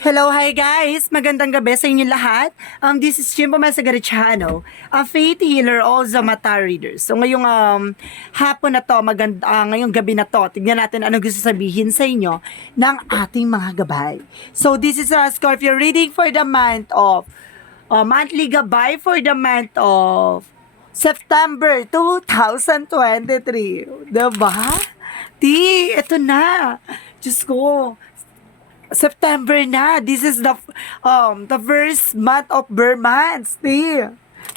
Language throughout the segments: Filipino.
Hello, hi guys! Magandang gabi sa inyo lahat. This is Chimpo Masagarichano, a faith healer, also mata reader. So ngayong hapon na to, ngayong gabi na to, tignan natin ano gusto sabihin sa inyo ng ating mga gabay. So this is a Scorpio reading for the month of, monthly gabay for the month of September 2023. Diba? Ito na. Diyos ko, September na. This is the first month of Burr months.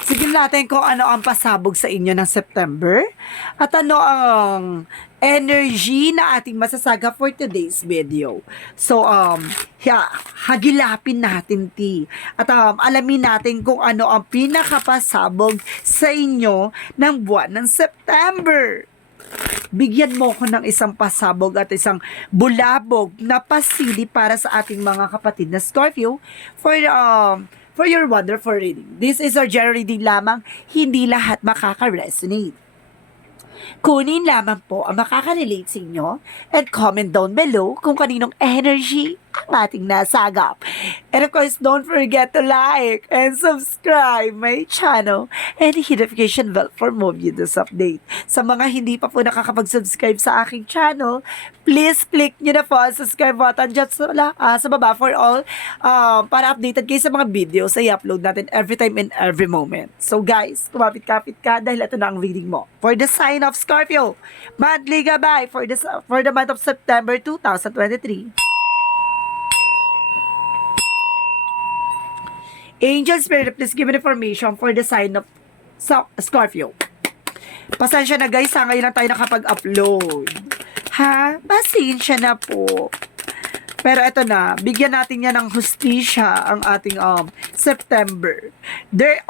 Sige natin kung ano ang pasabog sa inyo ng September at ano ang energy na ating masasaga for today's video. So, hagilapin natin, at alamin natin kung ano ang pinakapasabog sa inyo ng buwan ng September. Bigyan mo ko ng isang pasabog at isang bulabog na pasili para sa ating mga kapatid na Scorpio for your wonderful reading. This is our general reading lamang, hindi lahat makaka-resonate. Kunin lamang po ang makaka-relate sa inyo and comment down below kung kaninong energy ang ating nasagap. And of course, don't forget to like and subscribe my channel and hit notification bell for more videos update. Sa mga hindi pa po nakakapag-subscribe sa aking channel, please click nyo na po ang subscribe button dyan sa baba for all para updated kayo sa mga videos ay upload natin every time and every moment. So guys, kumapit-kapit ka dahil ito na ang reading mo. For the sign of Scorpio, monthly gabay for the month of September 2023. Angel Spirit, please give me information for the sign of Scorpio. Pasensya na guys, ngayon lang tayo nakapag-upload. Pasensya na po. Pero eto na, bigyan natin yan ng hustisya ang ating September. There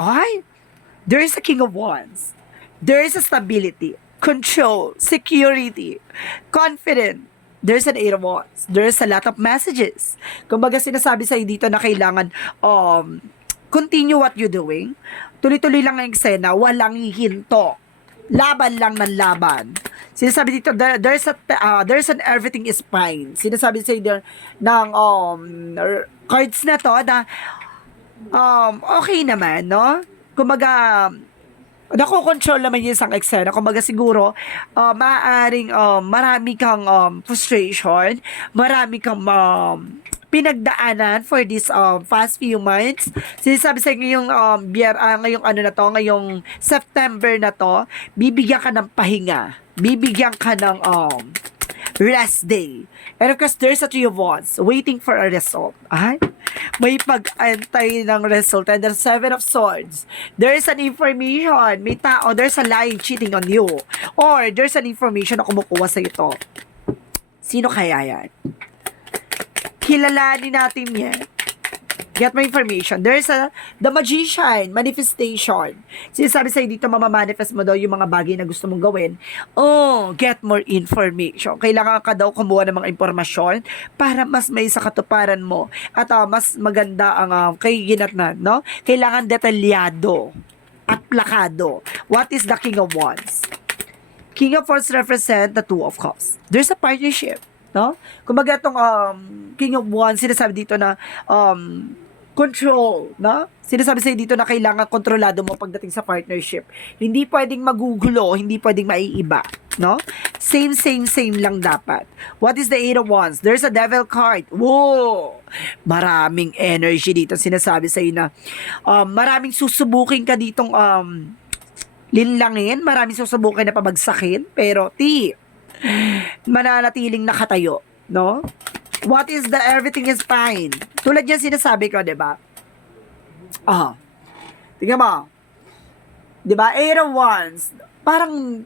is a King of Wands. There is a stability, control, security, confidence. There's an 8 of Wands. There's a lot of messages. Kumbaga sinasabi sa'yo dito na kailangan continue what you're doing. Tuloy-tuloy lang ang eksena, walang hihinto. Laban lang ng laban. Sinasabi dito, there's an everything is fine. Sinasabi sa'yo ng cards na to na okay naman, no? Kumbaga, nakokontrol naman yung isang eksena. Kumbaga siguro, maaaring marami kang frustration, marami kang pinagdaanan for this past few months. Sinasabi sa ngayong ngayong September na to, bibigyan ka ng pahinga. Bibigyan ka ng rest day. And of course, there's a Three of Wands waiting for a result. May pag-antay ng result. And there's Seven of Swords. There's an information. May tao, there's a lying cheating on you. Or there's an information na kumukuha sa ito. Sino kaya yan? Kilalanin natin yan. Get my information. There's the Magician, manifestation. Sinasabi sa'yo dito, mamamanifest mo daw yung mga bagay na gusto mong gawin. Get more information. Kailangan ka daw kumuha ng mga impormasyon para mas may sa katuparan mo. At mas maganda ang kahiginatnan, no? Kailangan detalyado at plakado. What is the King of Wands? King of Wands represent the Two of Cups. There's a partnership, no? Kumbaga itong King of Wands, sinasabi dito na control, no? Sinasabi sa'yo dito na kailangan kontrolado mo pagdating sa partnership. Hindi pwedeng magugulo, hindi pwedeng maiiba, no? Same lang dapat. What is the Eight of Wands? There's a Devil card. Whoa! Maraming energy dito. Sinasabi sa'yo na maraming susubukin ka ditong linlangin, maraming susubukin na pabagsakin, pero mananatiling nakatayo, no? What is the everything is fine? Tulad yan sinasabi ko, diba? Tingnan mo. Diba? Eight of Wands. Parang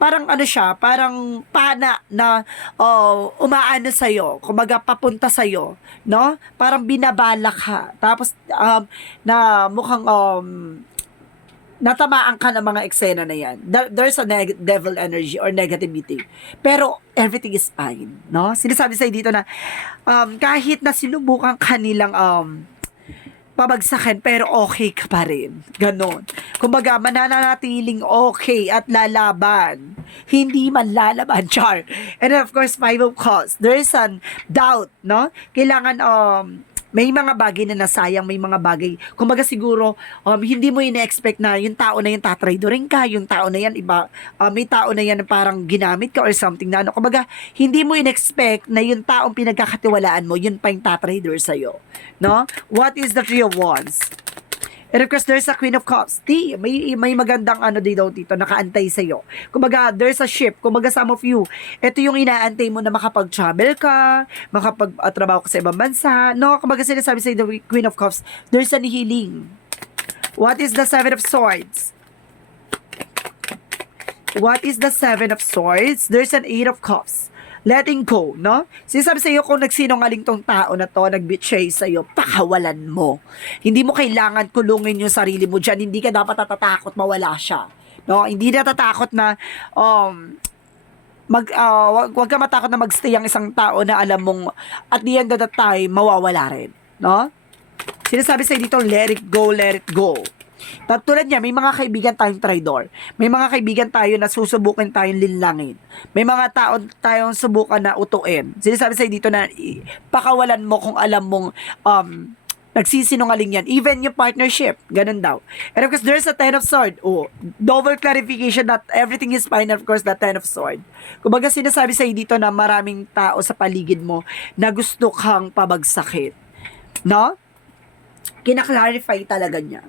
parang pana na umaano sa'yo. Kumaga papunta sa'yo. No? Parang binabalak ka. Tapos, na mukhang natamaan ka ng mga eksena na yan. There's a devil energy or negativity. Pero, everything is fine. No? Sinasabi sa'yo dito na, kahit na sinubukan kanilang pabagsakin pero okay ka pa rin. Ganon. Kumbaga, mananatiling okay at lalaban. Hindi man lalaban, char. And then, of course, Five of Cups. There is an doubt, no? Kailangan, may mga bagay na nasayang, may mga bagay. Kumbaga siguro, hindi mo ina-expect na yung tao na yan tatraidorin ka, yung tao na yan, iba, may tao na yan na parang ginamit ka or something na ano. Kumbaga, hindi mo in-expect na yung taong pinagkakatiwalaan mo, yun pa yung tatrader sa'yo. No? What is the Three of Wands? And of course, there's a Queen of Cups. May magandang ano dito, nakaantay sa'yo. Kumbaga, there's a ship. Kumbaga, some of you, ito yung inaantay mo na makapag-travel ka, makapag-trabaho ka sa ibang bansa. No? Kumbaga, sinasabi sa'yo, the Queen of Cups, there's an healing. What is the Seven of Swords? What is the Seven of Swords? There's an Eight of Cups. Letting go, no? Sinasabi sa'yo kung nagsinungaling tong tao na to, nag-betray sa'yo, pakawalan mo. Hindi mo kailangan kulungin yung sarili mo dyan. Hindi ka dapat natatakot mawala siya. No? Hindi natatakot na, wag ka matakot na magstay ang isang tao na alam mong at the end of the time, mawawala rin. No? Sinasabi sa'yo dito, let it go, let it go. Tulad niya, may mga kaibigan tayong traidor. May mga kaibigan tayo na susubukan tayong linlangin. May mga tao tayong subukan na utuin. Sinasabi sa'yo dito na pakawalan mo kung alam mong nagsisinungaling yan. Even yung partnership, ganun daw. And of course, there's a Ten of Sword. Oh, double clarification that everything is fine. And of course, the Ten of Sword. Kumbaga sinasabi sa'yo dito na maraming tao sa paligid mo na gusto kang pabagsakin. No? Kinaklarify talaga niya.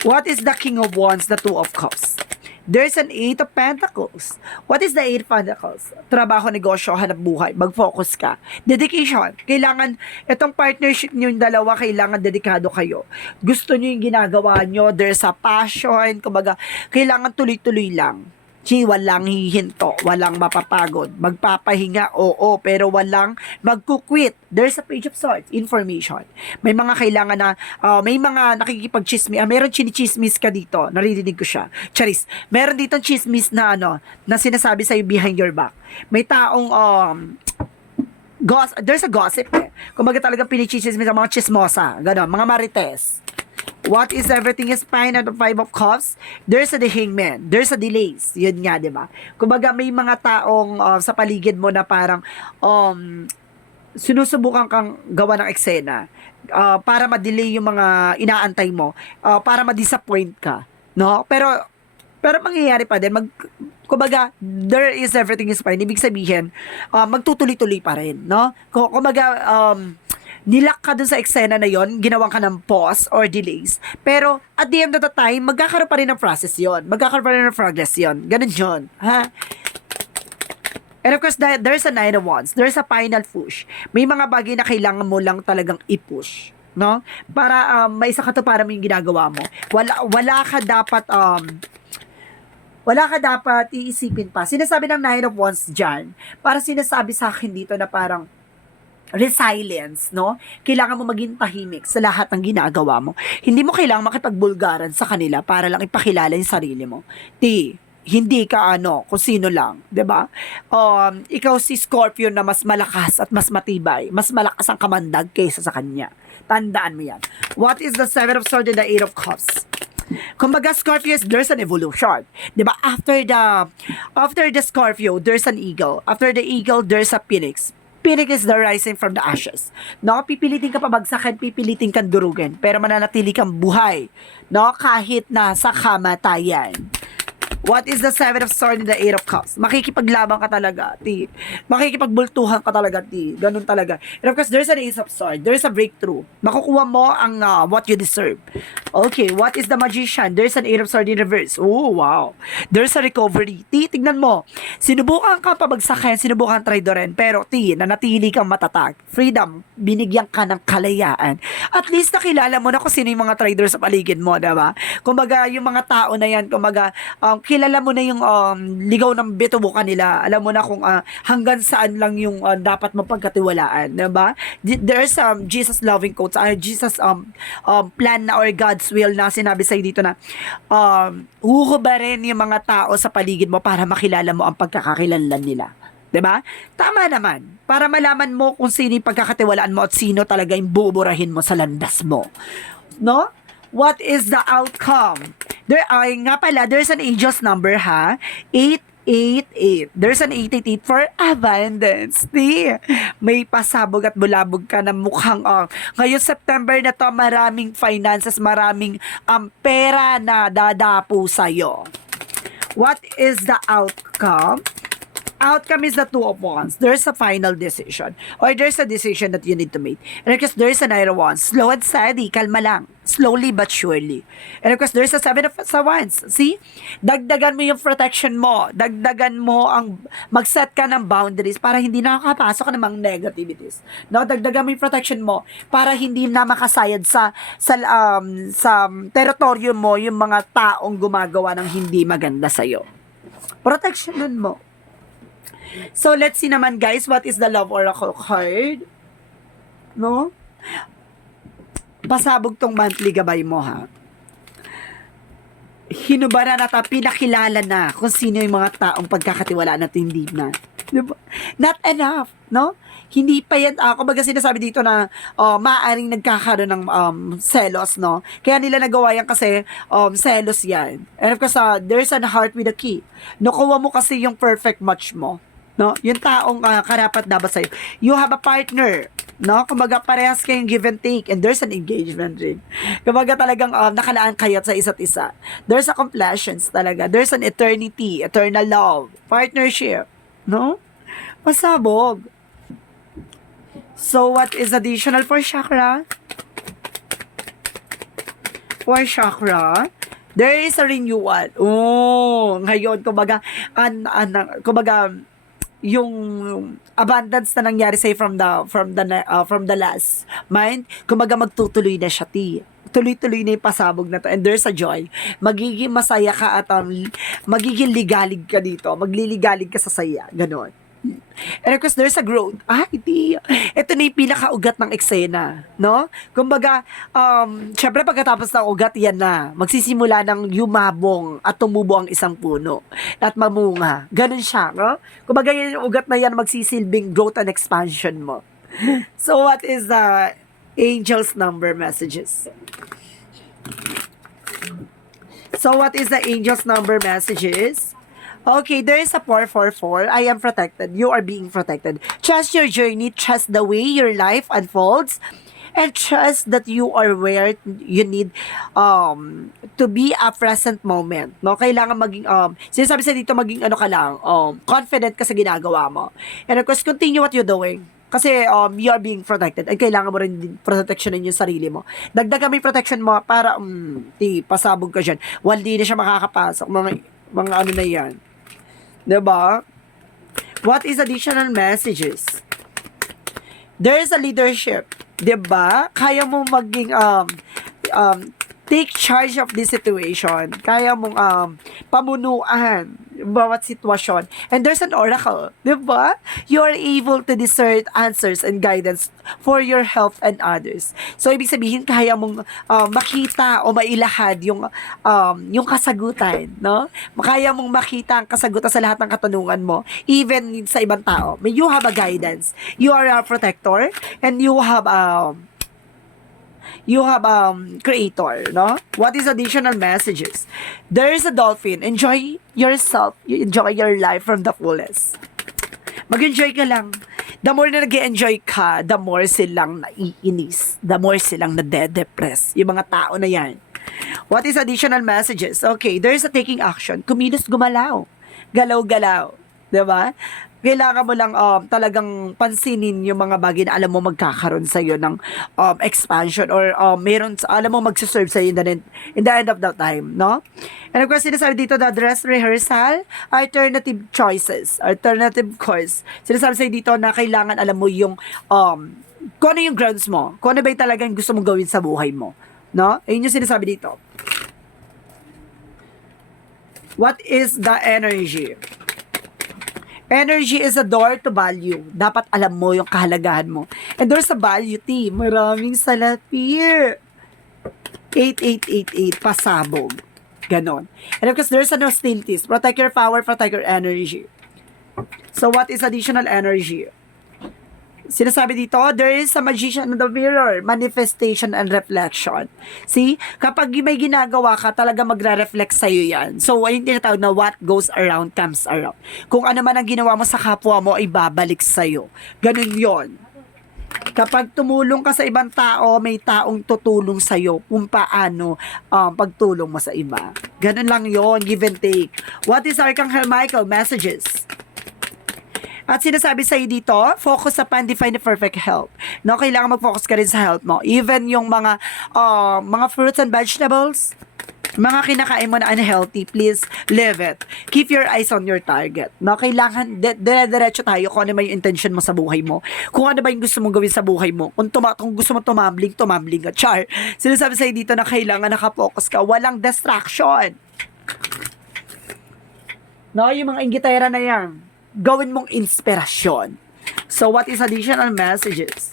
What is the King of Wands, the Two of Cups? There's an Eight of Pentacles. What is the Eight of Pentacles? Trabaho, negosyo, hanap buhay. Mag-focus ka. Dedication. Kailangan, itong partnership nyo yung dalawa, kailangan dedikado kayo. Gusto nyo yung ginagawa nyo. There's a passion. Kumbaga, kailangan tuloy-tuloy lang. Walang hihinto, walang mapapagod, magpapahinga, oo, pero walang magkukwit. There's a Page of Swords, information. May mga kailangan na, may mga nakikipag-chismis, meron chinichismis ka dito, naririnig ko siya. Charis, meron dito chismis na na sinasabi sa'yo behind your back. May taong, there's a gossip eh. Kumbaga talagang pinichismis sa mga chismosa, gano'n, mga marites. What is everything is fine at the Five of Cups? There's a hangman. There's a delays. Yun nga, di ba? Kumbaga may mga taong sa paligid mo na parang sinusubukan kang gawa ng eksena para ma-delay yung mga inaantay mo, para ma-disappoint ka. No? Pero mangyayari pa din. Kumbaga, there is everything is fine. Ibig sabihin, magtutuloy-tuloy pa rin. No? Kumbaga, nilak ka dun sa eksena na yon, ginawan ka ng pause or delays. Pero, at the end of the time, magkakaroon pa rin ng process yon. Magkakaroon pa rin ng progress yon. Ganun yun. Ha? And of course, there's a Nine of Wands. There's a final push. May mga bagay na kailangan mo lang talagang i-push. No? Para maisa ka to para mo yung ginagawa mo. Wala ka dapat iisipin pa. Sinasabi ng Nine of Wands dyan, para sinasabi sa akin dito na parang, resilience, no? Kailangan mo maging tahimik sa lahat ng ginagawa mo. Hindi mo kailangang makipagbulgaran sa kanila para lang ipakilala yung sarili mo. Hindi ka kung sino lang, 'di ba? Ikaw si Scorpio na mas malakas at mas matibay, mas malakas ang kamandag kaysa sa kanya. Tandaan mo 'yan. What is the Seven of Swords and the Eight of Cups? Kumbaga, Scorpio, there's an evolution. 'Di ba? After the Scorpio, there's an eagle. After the eagle, there's a phoenix. Phoenix is the rising from the ashes. No? Pipilitin ka pabagsakan, pipilitin kang durugin, pero mananatili kang buhay. No? Kahit na sa kamatayan. What is the Seven of Swords and the Eight of Cups? Makikipaglaban ka talaga, ti. Makikipagbultuhan ka talaga, ti. Ganun talaga. And of course, there's an Ace of Swords. There's a breakthrough. Makukuha mo ang what you deserve. Okay, what is the Magician? There's an Eight of Swords in reverse. Oh, wow. There's a recovery. Ti, tignan mo. Sinubukan ka pabagsakan, sinubukan traidorin, pero ti, nanatili kang matatag. Freedom. Binigyan ka ng kalayaan. At least nakilala mo na kung sino yung mga trader sa paligid mo, diba? Kumbaga, yung mga tao na yan, kumbaga, kilala mo na yung ligaw ng bitubukan nila. Alam mo na kung hanggang saan lang yung dapat mapagkatiwalaan, diba? There's Jesus loving quotes, Jesus plan na or God's will na sinabi sa'yo dito na huhubarin yung mga tao sa paligid mo para makilala mo ang pagkakakilanlan nila. 'Diba? Tama naman. Para malaman mo kung sino yung pagkakatiwalaan mo at sino talaga yung buburahin mo sa landas mo. No? What is the outcome? There ay nga pala, there's an angel's number ha. 888. There's an 888 for abundance. Di, may pasabog at bulabog ka na mukhang ngayon September na to, maraming finances, maraming pera na dadapo sa'yo. What is the outcome? Outcome is the two of wands. There's a final decision. Or there's a decision that you need to make. And of course, there's a Knight of Wands. Slow and steady. Kalma lang. Slowly but surely. And of course, there's a Seven of Wands. See? Dagdagan mo yung protection mo. Dagdagan mo ang mag-set ka ng boundaries para hindi nakakapasok ka ng mga negativities. No? Dagdagan mo yung protection mo para hindi na makasayad sa teritoryo mo yung mga taong gumagawa ng hindi maganda sa'yo. Protectionan mo. So, let's see naman guys, what is the Love Oracle card? No? Pasabog tong monthly gabay mo ha. Hinubaran at pinakilala na kung sino yung mga taong pagkakatiwalaan at hindi na. Diba? Not enough, no? Hindi pa yan, kumbaga sinasabi dito na maaaring nagkakaroon ng selos, no? Kaya nila nagawa yan kasi selos yan. And of course, there's a heart with a key. Nakuha mo kasi yung perfect match mo. No? Yung taong karapat dapat sa'yo. You have a partner. No? Kumbaga parehas kayong give and take and there's an engagement ring. Kumbaga talagang nakalaan kayo sa isa't isa. There's a complaisance talaga. There's an eternity, eternal love, partnership. No? Pasabog. So, what is additional for chakra? For chakra, there is a renewal. Oh, ngayon, kumbaga, yung abundance na nangyari sa'yo from the last mind, kumbaga magtutuloy na siya, tuloy-tuloy na yung pasabog na to and there's a joy. Magiging masaya ka at magiging ligalig ka dito, magliligalig ka sa saya, ganon. And of course, there's a growth. Ito na yung pinaka-ugat ng eksena, no? Kumbaga, syempre pagkatapos ng ugat, yan na. Magsisimula ng yumabong at tumubo ang isang puno at mamunga. Ganun siya, no? Kumbaga, yan yung ugat na yan magsisilbing growth and expansion mo. So, what is the angel's number messages? So, what is the angel's number messages? Okay, there is a 444. I am protected. You are being protected. Trust your journey. Trust the way your life unfolds. And trust that you are where you need to be a present moment. No? Kailangan maging, sinasabi sa dito, maging confident ka sa ginagawa mo. And of course, continue what you're doing. Kasi you are being protected. At kailangan mo rin protectionin yung sarili mo. Dagdagan mo yung protection mo para pasabog ka dyan. Hindi na siya makakapasok. Mga ano na yan. Diba? What is additional messages? There is a leadership. Diba? Kaya mo maging take charge of this situation. Kaya mong pamunuan bawat sitwasyon. And there's an oracle. Diba? You are able to discern answers and guidance for your health and others. So, ibig sabihin, kaya mong makita o mailahad yung kasagutan, no? Kaya mong makita ang kasagutan sa lahat ng katanungan mo, even sa ibang tao. You have a guidance. You are a protector, and you have creator, no? What is additional messages? There is a dolphin. Enjoy yourself. You enjoy your life from the fullest. Mag-enjoy ka lang. The more na nag-enjoy ka, the more silang naiinis. The more silang nade-depress. Yung mga tao na yan. What is additional messages? Okay, there is a taking action. Kumilos, gumalaw. Galaw-galaw. Diba? Kailangan mo lang talagang pansinin yung mga bagay na alam mo magkakaroon sa iyo ng expansion or alam mo magsiserve sa iyo in the end of the time, no? And of course, sinasabi dito na dress rehearsal, alternative choices, alternative course. Sinasabi sa'yo dito na kailangan alam mo yung kung ano yung grounds mo, kung ano ba yung talagang gusto mong gawin sa buhay mo, no? Ayun yung sinasabi dito. What is the energy? Energy is a door to value. Dapat alam mo yung kahalagahan mo. And there's a value team. Maraming salapi. 8888, pasabog. Ganon. And of course, there's an hostilities. Protect your power, protect your energy. So, what is additional energy? Sinasabi dito, there is a magician in the mirror, manifestation and reflection. See? Kapag may ginagawa ka, talaga magre-reflect sa'yo yan. So, ayun tinatawag na what goes around comes around. Kung ano man ang ginawa mo sa kapwa mo, ay babalik sa'yo. Ganun yon. Kapag tumulong ka sa ibang tao, may taong tutulong sa'yo kung paano pagtulong mo sa iba. Ganun lang yon, give and take. What is Archangel Michael messages? At sinasabi sa'yo dito, focus sa define the perfect health. No, kailangan mag-focus ka rin sa health mo. Even yung mga fruits and vegetables, mga kinakain mo na unhealthy, please leave it. Keep your eyes on your target. No, kailangan dire-diretso tayo kung ano ba yung intention mo sa buhay mo. Kung ano ba yung gusto mong gawin sa buhay mo. Kung gusto mo tumambling ka. Char. Sinasabi sa'yo dito na kailangan nakapokus ka. Walang distraction. No, yung mga inggitera na yan. Gawin mong inspirasyon. So, what is additional messages?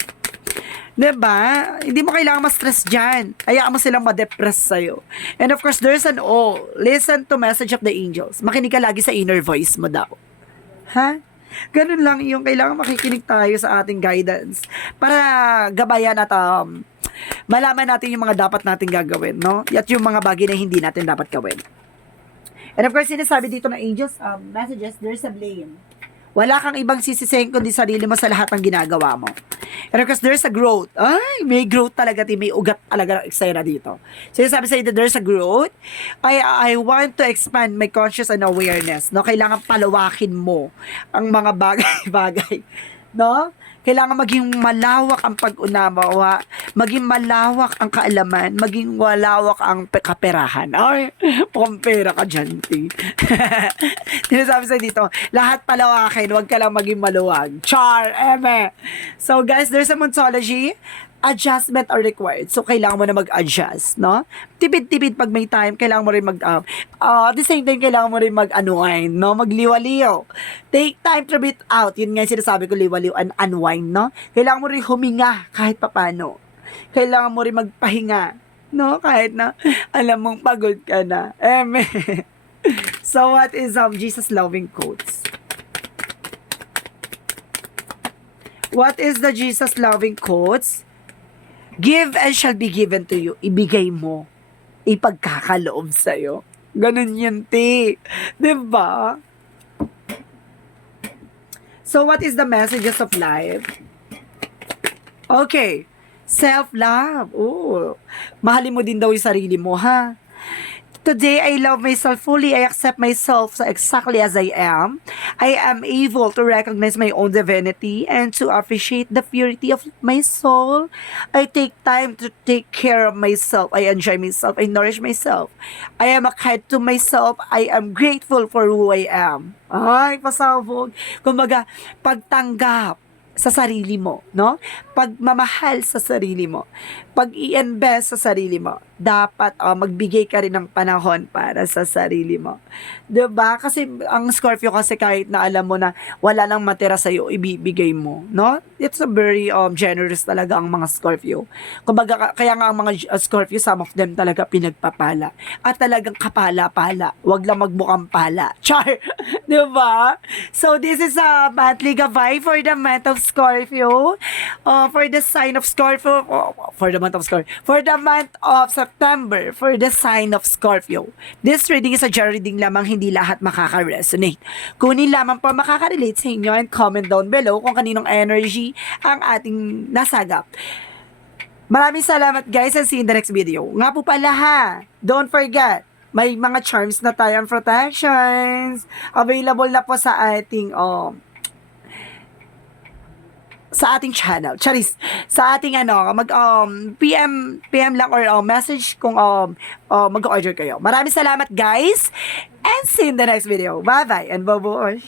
Diba? Hindi mo kailangan ma-stress dyan. Hayaan mo silang ma-depress sa'yo. And of course, there's an all. Listen to message of the angels. Makinig ka lagi sa inner voice mo daw. Ha? Ganun lang yung kailangan makikinig tayo sa ating guidance. Para gabayan at malaman natin yung mga dapat natin gagawin, no? At yung mga bagay na hindi natin dapat gawin. And of course, sinasabi dito na angels, messages, there's a blame. Wala kang ibang sisisayin kundi sarili mo sa lahat ng ginagawa mo. And of course, there's a growth. Ay, may growth talaga, may ugat talaga ng eksena dito. Sinasabi sa'yo that there's a growth. I want to expand my conscious and awareness. No? Kailangan palawakin mo ang mga bagay-bagay. No? Kailangan maging malawak ang pag-unawa, maging malawak ang kaalaman, maging malawak ang kaperahan. Ay, mukhang pera ka dyan, ti. Sinasabi sa'yo dito, lahat palawakin, huwag ka lang maging maluwag. Char, eme. So guys, there's a Monsology. Adjustment are required. So, kailangan mo na mag-adjust, no? Tipid-tipid pag may time, kailangan mo rin at the same time, kailangan mo rin mag-unwind, no? Magliwaliw. Take time to breathe out. Yun nga yung sinasabi ko, liwaliw and unwind, no? Kailangan mo rin huminga kahit papano. Kailangan mo rin magpahinga, no? Kahit na alam mong pagod ka na. Amen. So, what is Jesus loving quotes? What is the Jesus loving quotes? Give and shall be given to you. Ibigay mo. Ipagkakaloob sa'yo. Ganun yun, ti. Diba? So, what is the messages of life? Okay. Self-love. Oh. Mahalin mo din daw yung sarili mo, ha? Today, I love myself fully. I accept myself exactly as I am. I am able to recognize my own divinity and to appreciate the purity of my soul. I take time to take care of myself. I enjoy myself. I nourish myself. I am a kind to myself. I am grateful for who I am. Ay, pasabog. Kumbaga, pagtanggap sa sarili mo, no? Pagmamahal sa sarili mo. Pag-i-invest sa sarili mo. Dapat magbigay ka rin ng panahon para sa sarili mo. 'Di ba? Kasi ang Scorpio kasi kahit na alam mo na wala nang matira sa iyo, ibibigay mo, no? It's a very generous talaga ang mga Scorpio. Kumbaga kaya nga ang mga Scorpio, some of them talaga pinagpapala. At talagang kapala-pala. Wag lang magmukhang pala. Char. 'Di ba? So this is a monthly gabay for the month of Scorpio. For the sign of Scorpio, for the month of Scorpio. For the month of September, for the sign of Scorpio. This reading is a general reading lamang, hindi lahat makaka-resonate. Kunin lamang po makaka-relate sa inyo and comment down below kung kaninong energy ang ating nasagap. Maraming salamat guys and see you in the next video. Nga po pala ha, don't forget, may mga charms na tayo and protections. Available na po sa ating sa ating channel. Charis. Sa ating PM lang or message kung mag-order kayo. Maraming salamat guys and see you in the next video. Bye-bye and bye-bye.